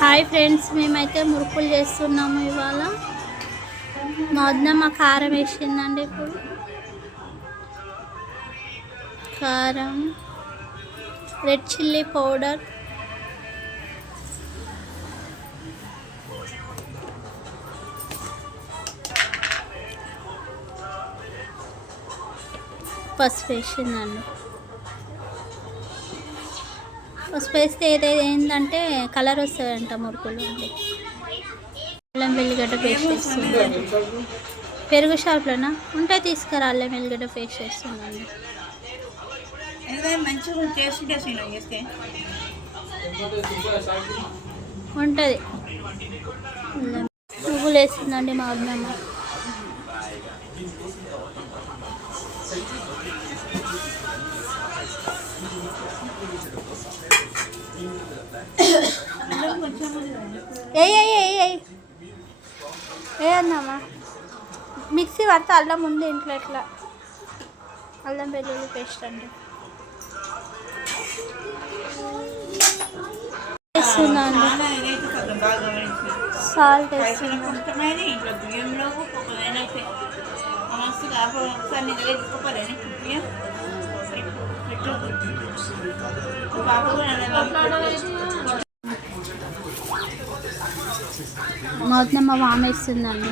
Hi friends మేమైతే మురుకులు చేస్తున్నాము ఇవాళ. మా వద్ద మా కారం వేసిందండి ఇప్పుడు. కారం రెడ్ చిల్లీ పౌడర్. పసుపు వేసిందండి. పసుపు వేస్తే ఏదైతే ఏంటంటే కలర్ వస్తుందంట మురుకులు అండి. అల్లం వెల్లిగడ్డ పేస్ట్ వేస్తుంది పెరుగు షాప్లోనా? ఉంటే తీసుకురా అల్లం వెల్లిగడ్డ పేస్ట్ వేస్తుందండి. ఉంటుంది. పువ్వులు వేస్తుందండి మా ఏయ్ ఏ అన్నమ్మా మిక్సీ పడితే అల్లం ఉంది ఇంట్లో ఇట్లా అల్లం వెల్లుల్లి పేస్ట్ అండి. వేస్తున్నాను సాల్ట్ వేస్తున్నాను కొంచెమైన ఇంట్లో ఒకసారి నీ దగ్గర తీసుకోపోలేని బియ్యం మా వామ వేస్తుందండి.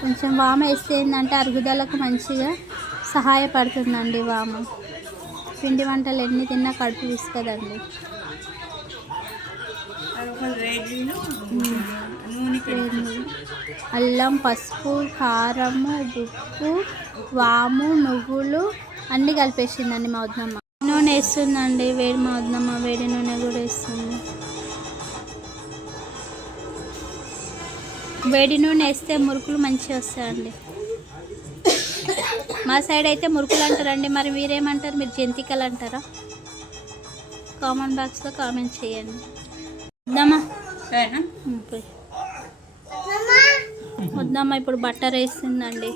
కొంచెం వామ వేస్తే ఏంటంటే అరుగుదలకు మంచిగా సహాయపడుతుందండి వామ. పిండి వంటలు ఎన్ని తిన్నా కడుపు ఇస్తుందండి అల్లం పసుపు కారము ఉప్పు వాము నువ్వులు అన్నీ కలిపేసిందండి మా వద్దమ్మ నూనె వేస్తుందండి వేడి మా వద్దమ్మ వేడి నూనె కూడా వేస్తుంది. వేడి నూనె వేస్తే మురుకులు మంచిగా వస్తాయండి. మా సైడ్ అయితే మురుకులు అంటారండి మరి మీరేమంటారు? మీరు జంతికలు అంటారా? కామెంట్ బాక్స్లో కామెంట్ చేయండి. వద్దామా. వద్దామా ఇప్పుడు బట్టర్ వేస్తుందండి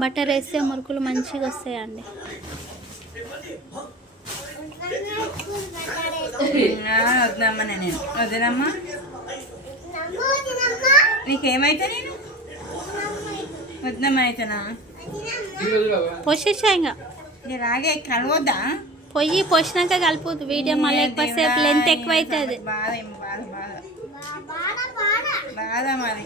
బట్టర్ వేస్తే మురుకులు మంచిగా వస్తాయండి. వద్దమ్మా నేను. వద్దనమ్మా నీకేమైతే నేను? వద్దమ్మా అయితేనా? పోసేసా ఇంకా. రాగే కలవద్దా? పొయ్యి పోసినాక కలుపుద్దు వీడియో మళ్ళీ ఎక్కువసేపు లెంత్ ఎక్కువ అవుతుంది మరి.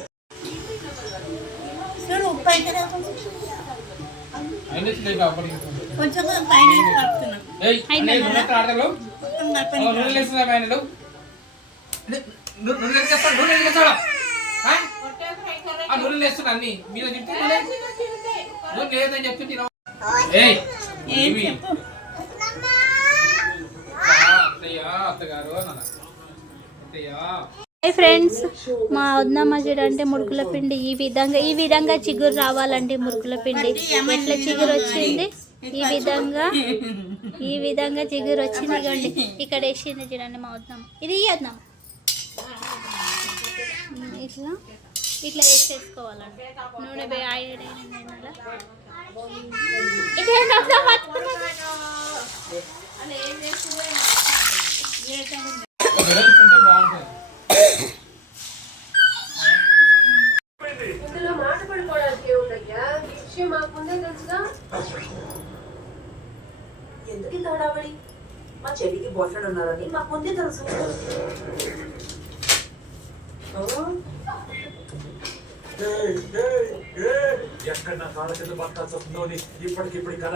అయితే హాయ్ ఫ్రెండ్స్ మా వద్దమ్మ చూడంటే మురుకుల పిండి. ఈ విధంగా ఈ విధంగా చిగురు రావాలండి మురుకుల పిండి. ఎట్లా చిగురు వచ్చింది? ఈ విధంగా ఈ విధంగా చిగురు వచ్చింది ఇగోండి ఇక్కడ వేసింది చూడండి మా వద్దమ్మ ఇది ఇద్దాం ఇట్లా ఇట్లా వేసేసుకోవాలండి. నూనె ఆయిల్ ఇందులో మాట పడుకోవడానికి ఏముందయ్యా? ఈ విషయం మాకు ముందే ఎందుకు ఇంత హడావడి? మా చెల్లికి బాయ్ ఫ్రెండ్ ఉన్నారని మాకు ముందే తెలుసు? ఎక్కడ నా కాళ్ళ కింద బతకాల్సి వస్తుందో అని ఇప్పటికిప్పుడు కల